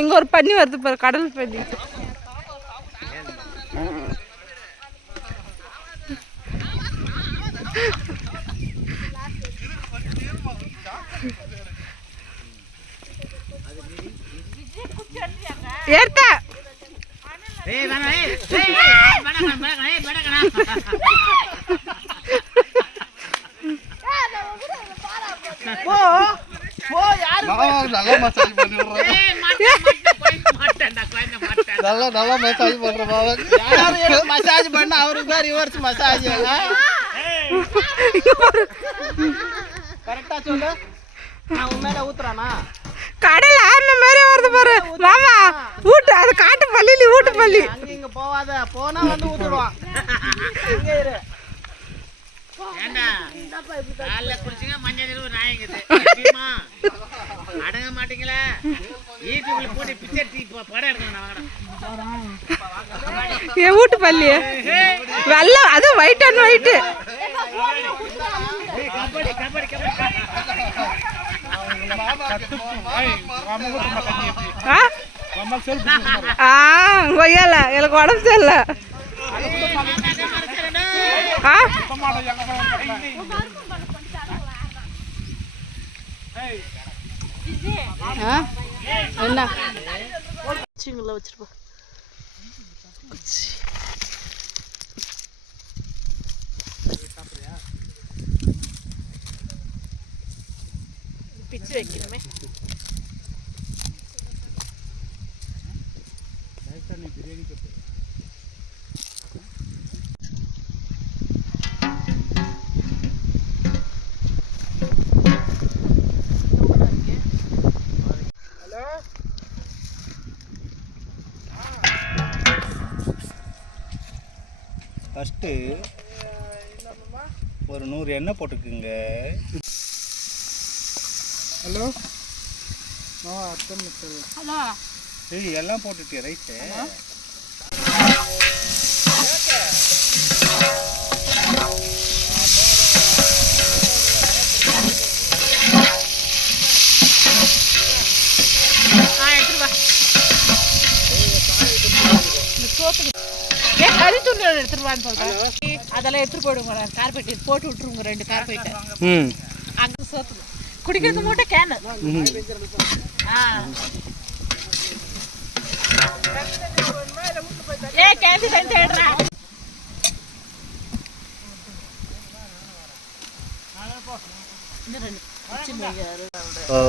இங்க ஒரு பன்னி வருது பாரு, கடல் பன்னி. ஏத்த நல்லா மசாஜ் பண்ற மசாஜ் பண்ண அவருக்கு தான் ரிவர்ஸ் மசாஜ். கரெக்டா சொல்லு. நான் உண்மையில ஊத்துறானா கடல் ஆன மாதிரி வருது பாரு மாமா. ஊட்டு அது காட்டு பள்ளி ஊட்டு பள்ளி. அங்க இங்க போவாத, போனா வந்து ஊத்துடுவான். இங்க இரு. ஏண்டா காலைல குடிச்சிங்க மஞ்சள் நிறுவ நாயங்குது எப்படிமா அடங்க மாட்டீங்களா? யூடியூப்ல போட்டு பிக்சர் டீ படம் எடுக்கணும். ஏன் ஊட்டு பள்ளி வெள்ளை, அது white and white. Kabaddi kabaddi kabaddi கொய்யால எனக்கு உடம்பு சரியில்ல. என்ன வச்சிருப்பா பிச்சு வைக்கணுமே. ஃபஸ்ட்டு ஒரு 100 எண்ணெய் போட்டுக்குங்க. ஹலோ ஹலோ சரி எல்லாம் போட்டுட்டு ரைட்டு. கறி துணி எடுத்துருவான்னு சொல்றேன். அதெல்லாம் எடுத்துட்டு போயிடுங்க. கார்பெட் போட்டு விட்டுருங்க 2 கார்பெட். அங்க சோத்து குடிக்கிறது மட்டும் கேனு. ஏ கேசி தேடுறா.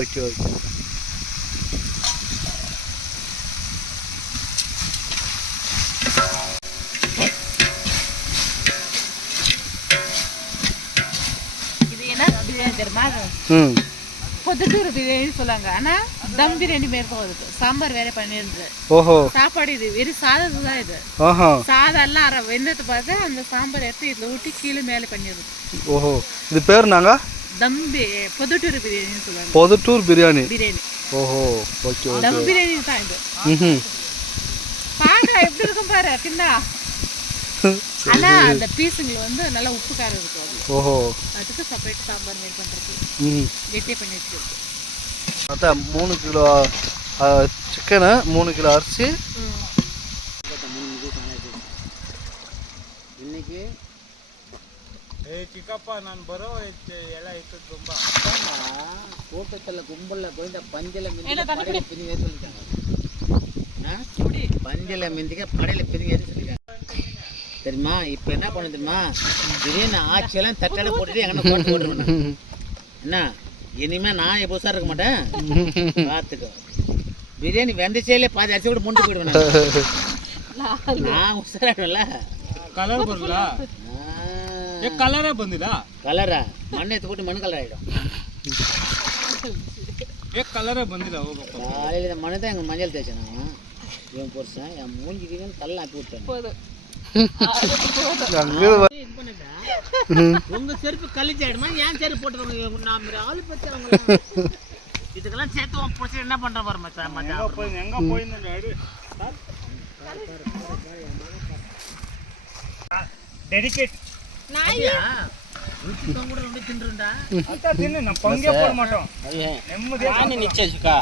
Okay okay. பொதுட்டூர் பிரியாணி சொல்லுவாங்க. ஆனா தம் பிரியாணி மாரி போகுது. சாம்பார் வேற பண்ணிருந்து. ஓஹோ. சாப்பாடு இது வெறும் சாதம் தான் இது. சாதம் எல்லாம் வெந்தத்தை பார்த்து அந்த சாம்பார் எடுத்து இதுல ஊட்டி கீழே மேலே பண்ணிடுது. ஓஹோ. இது பேர் நாங்க தம் பொதுட்டூர் பிரியாணின்னு சொல்லுவாங்க. பொதுட்டூர் பிரியாணி. பிரியாணி. ஓஹோ. Okay okay. தம் பிரியாணி தான் இது. பாருங்க எப்படி இருக்கும் பாரு தின்னா. ஆனா அந்த பீஸுங்கள வந்து நல்லா உப்பு காரம் இருக்கும். ஓஹோ. அதுக்கு செப்பரேட் சாம்பார் மேல் பண்றது. வெட்டி பண்ணி வச்சிருக்கு. அதான் 3 கிலோ சிக்கன், 3 கிலோ அரிசி. இன்னைக்கு ಚಿಕ್ಕಪ್ಪ ನಾನು ಬರೋ ಎಲ್ಲ ಇತ್ತು ತುಂಬ கூட்டத்தில் கும்பலில் போய் இந்த பஞ்சல மிந்திக்க படையில பிரிங்க சொல்லிட்டாங்க. பஞ்சல மிந்திக்க படையில பிரிங்க சொல்லிட்டாங்க தெரியுமா? இப்போ என்ன பண்ண தெரியுமா? திடீர்னு ஆட்சியெல்லாம் தட்டடை போட்டுட்டு எங்கன்னா போட்டு போட்டுருவேன். என்ன இனிமேல் நான் எப்போ உசார் இருக்க மாட்டேன். பார்த்துக்கோ. பிரியாணி வெந்தச்சேலே பாதி அரிசி கூட முண்டு போயிடுவேன். நான் உசாராடுவேன்ல. ಕಲರ್ ಬರಲ್ಲ. ಕಲರೇ ಬಂದಿಲ್ಲ. ಕಲರ ಮಣ್ಣು ಎತ್ಬಿಟ್ಟು ಮಣ್ಣು ಕಲರ್ ಆಯಿடும். ಕಲರೇ ಬಂದಿಲ್ಲ. ಹೋಗಪ್ಪ காலையில் மண்ணு தான் எங்கள் மஞ்சள் தேய்ச்சேன். நான் இவன் பொருசன் என் மூஞ்சிக்கு கல்ல ஆக்கி விட்டேன். உங்க செருப்பு கழிச்சாயிடுமா? ஏன் செருப்பு போட்டு நான் ஆளு பத்தி அவங்க இதுக்கெல்லாம் சேர்த்து பிடிச்சி என்ன பண்ற பாரு மச்சான். எங்க போயிருந்தேன் டெடிகேட் நாயா உச்சிக்கம் கூட ரொம்ப தின்றுண்டா. அத்தா தின்னு நான் பங்கே போட மாட்டோம். நிம்மதியா நிச்சயச்சுக்கா.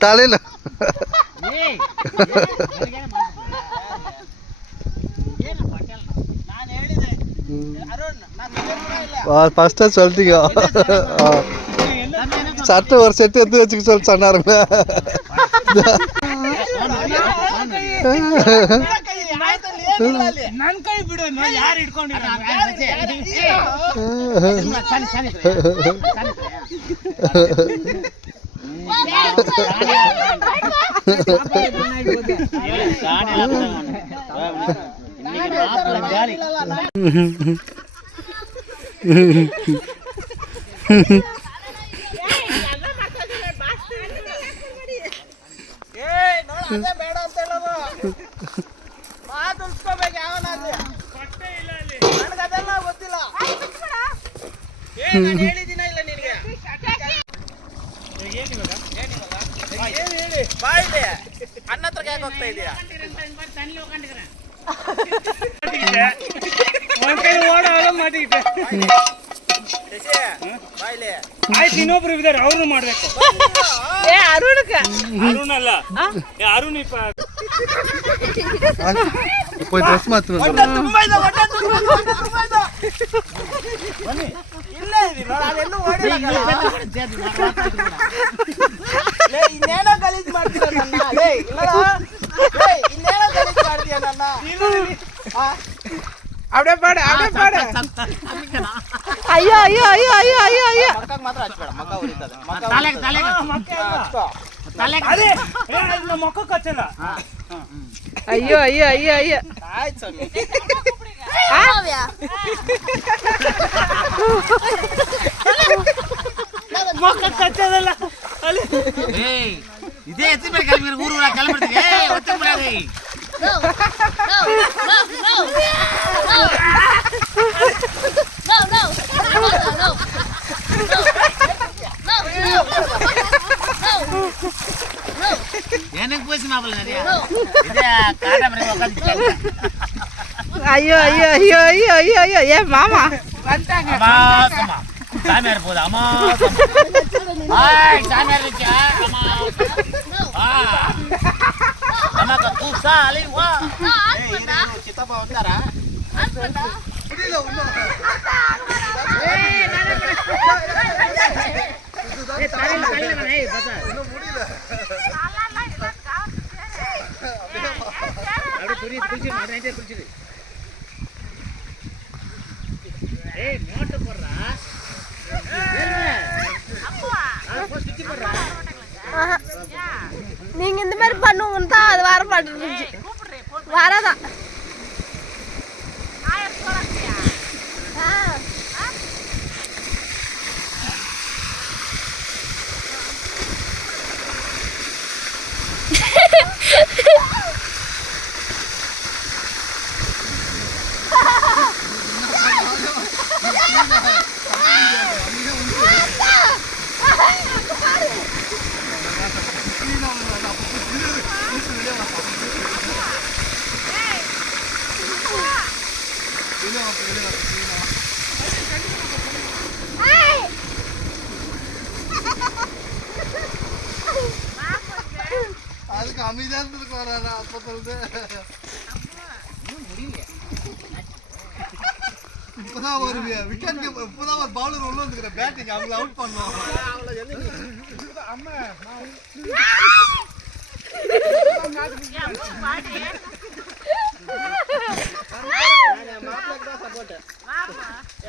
ತಲೆಲ್ಲ ஃபர்ஸ்ட் சொல்லிட்டீங்க சட்டை ஒரு செட்டு எடுத்து வச்சுக்க சொல்லி சொன்னாருங்க ನನ್ ಕೈ ಬಿಡು ಯಾರು ಇಟ್ಕೊಂಡಿಲ್ಲ ಅನ್ನ ಹತ್ರ ಯಾಕೆ ಹೋಗ್ತಾ ಇದೆಯಾ ಆಯ್ತು ಇನ್ನೊಬ್ರು ಇದ್ದಾರೆ ಅವ್ರು ಮಾಡ್ಬೇಕು ಅರುಣ್ ಅಲ್ಲ ಅರುಣ್ போய் ட்ரெஸ் மாற்றணும் ಇನ್ನೇನೋ ಗಲೀಜ್ ಮಾಡ್ತೀರ ನನ್ನ ಇನ್ನೇನೋ ಗಲೀಜ್ ಮಾಡ್ತೀಯ ನನ್ನ அப்படியே பாடு ಅಯ್ಯೋ ಅಯ್ಯೋ ಅಯ್ಯೋ ಅಯ್ಯೋ ಅಯ್ಯೋ ಅಯ್ಯೋ ಮಕ್ಕಳಿಗೆ ಮಾತ್ರ ಹಚ್ಬೇಡ ಮಕ್ಕ ಉರಿತದೆ ಅದೇ ಮಕ್ಕಕ್ಕೆ ಹಚ್ಚಲ್ಲ ಅಯ್ಯೋ ಅಯ್ಯೋ ಅಯ್ಯೋ ಅಯ್ಯೋ ಆಯ್ತು ಸ್ವಾಮಿ ಮಕ್ಕಕ್ಕೆ ಹಚ್ಚೋದಲ್ಲ ಇದೇ ಎತ್ತಿ ಮೇಲೆ ಕಲ್ಬಿಡ್ರಿ ಊರು ಕಲ್ಬಿಡ್ತೀವಿ ಒತ್ತಿ ಬಿಡೋದು எனக்கு போச்சு மாப்பிள்ள நிறைய இதே காட்ட மாதிரி உட்காந்து ಅಯ್ಯೋ ಅಯ್ಯೋ ಅಯ್ಯೋ ಅಯ್ಯೋ ಅಯ್ಯೋ ಅಯ್ಯೋ ಏ ಮಾಮ அமாசமா சாமியார் போகுது அமாசமா ஆய் சாமியார் இருக்கா நமக்கு கூசா அலைவா ಚಿತ್ತಪ್ಪ ಬಂದಾರ நீங்க இந்த மாதிரி பண்ணுவோம்னு தான் அது வர மாட்டேங்குது வரதான் அதுக்கு அமைதியானதுக்கு வரானா அப்ப சொல்லுது இப்பதான் ஒரு விக்கெட் இப்பதான் ஒரு பவுலர் உள்ள வந்துக்கிற பேட்டிங் அவங்கள அவுட் பண்ணுவோம்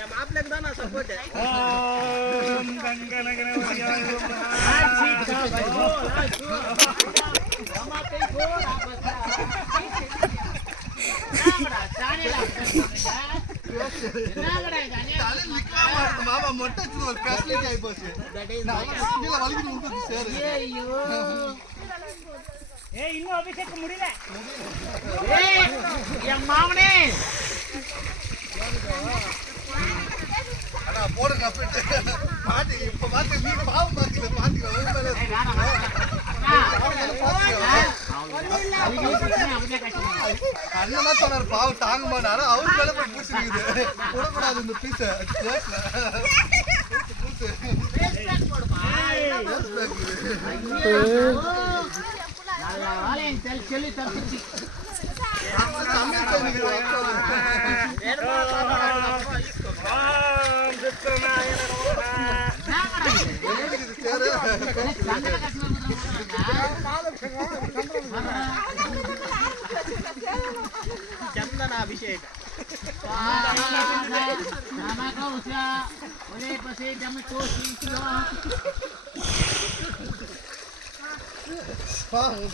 மாப்பிள்ளைக்கு தான் நான் சப்போர்ட் மாமா மொட்டை ஒரு பேசலிட்டி ஆகி போச்சு வலிக்கு விட்டு சேரு இன்னும் அபிஷேகம் முடியல என் மாமனே பாத்துக்கல உன் மேல அண்ணனா சொன்னாரு பாவம் தாங்க மாட்டாரு அவர் மேல போய் பூசிருக்குது போடக்கூடாது இந்த பீஸ சொல்லி தப்பிச்சு ಚಂದನ ಅಭಿಷೇಕ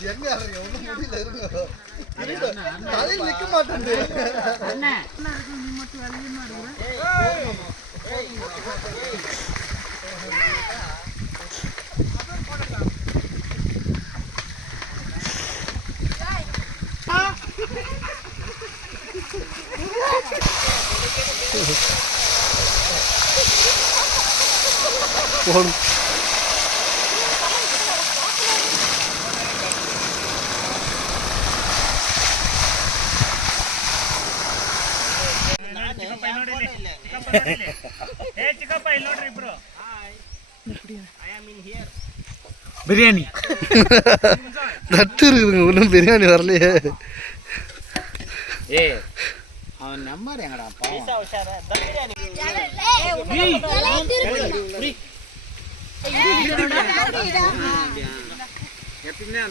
எங்க ஒன்றும் முடியல இருங்க தலையில் நிக்க மாட்டேன் பிரியாணி தட்டு இருக்குதுங்க ஒன்றும் பிரியாணி வரலையே ஏ அவன் நம்பர் எங்கடா எப்பயுமே